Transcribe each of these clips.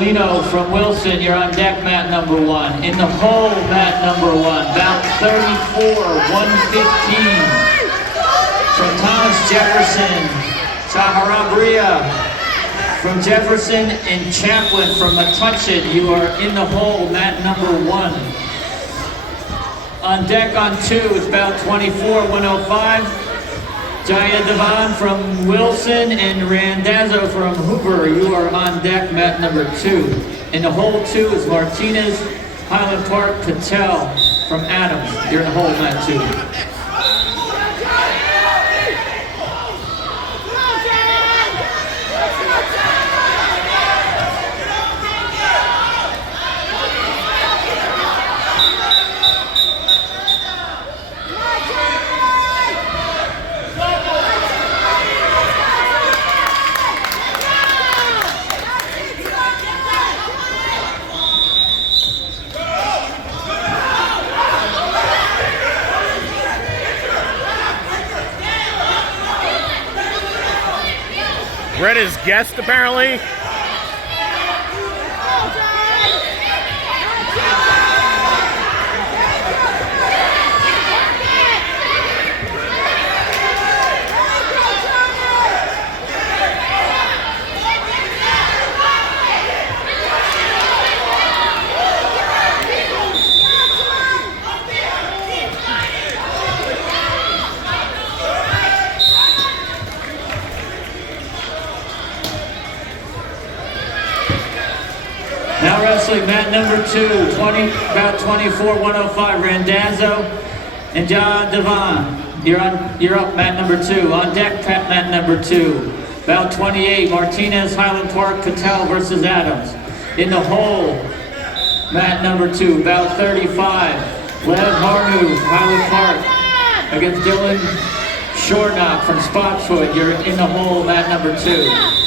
Molino from Wilson, you're on deck, mat number 1. In the hole, mat number 1, bout 34, 115. From Thomas Jefferson, Saharabria. From Jefferson and Chaplin from Metunchin, you are in the hole, mat number 1. On deck on 2 is bout 24, 105. Jaya Duan from Wilson and Randazzo from Hoover, you are on deck, mat number 2. In the hole 2 is Martinez, Highland Park, Patel from Adams. You're in the hole, mat 2. Red is guest, apparently. Now wrestling mat number 2, about 24, 105, Randazzo and John Duan. You're up, mat number 2. On deck, mat number 2. About 28, Martinez, Highland Park, Patel versus Adams. In the hole, mat number 2. About 35, Lev Harnu, Highland Park against Dylan Shornock from Spotswood. You're in the hole, mat number 2.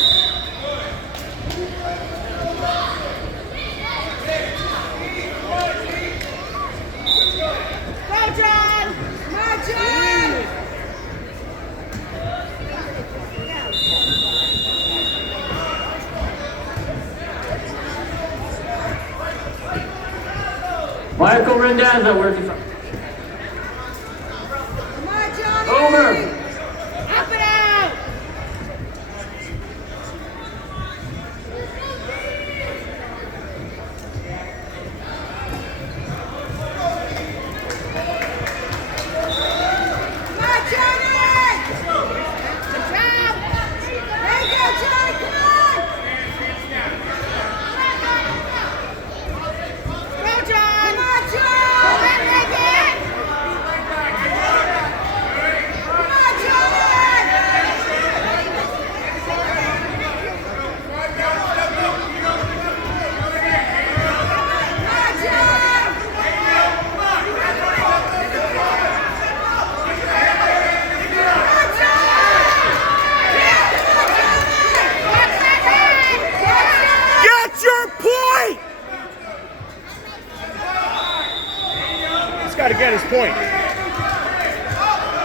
Michael Randazzo, where's he from? Over. Up and out. Got to get his point.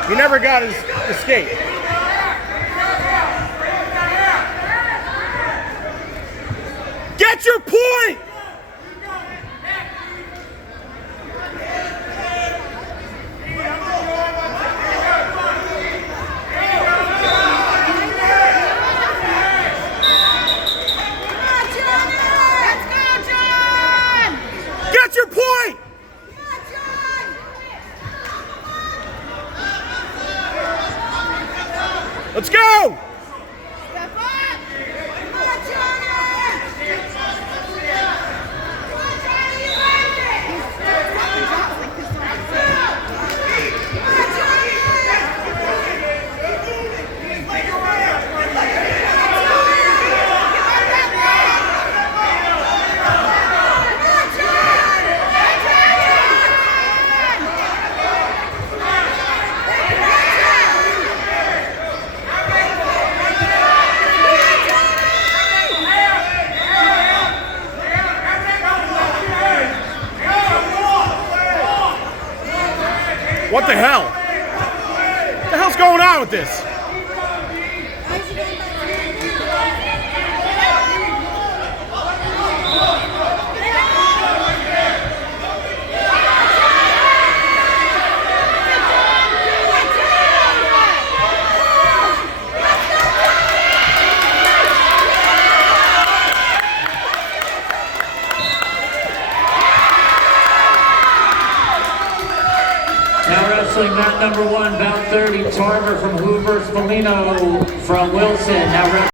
He never got his escape. Get your point! Get your point! Let's go! Step up! Come on, Johnny! Come on, Johnny, you got it! What the hell? What the hell's going on with this? Now wrestling mat number 1, bout 30, Tarver from Hoover, Fleming from Wilson. Now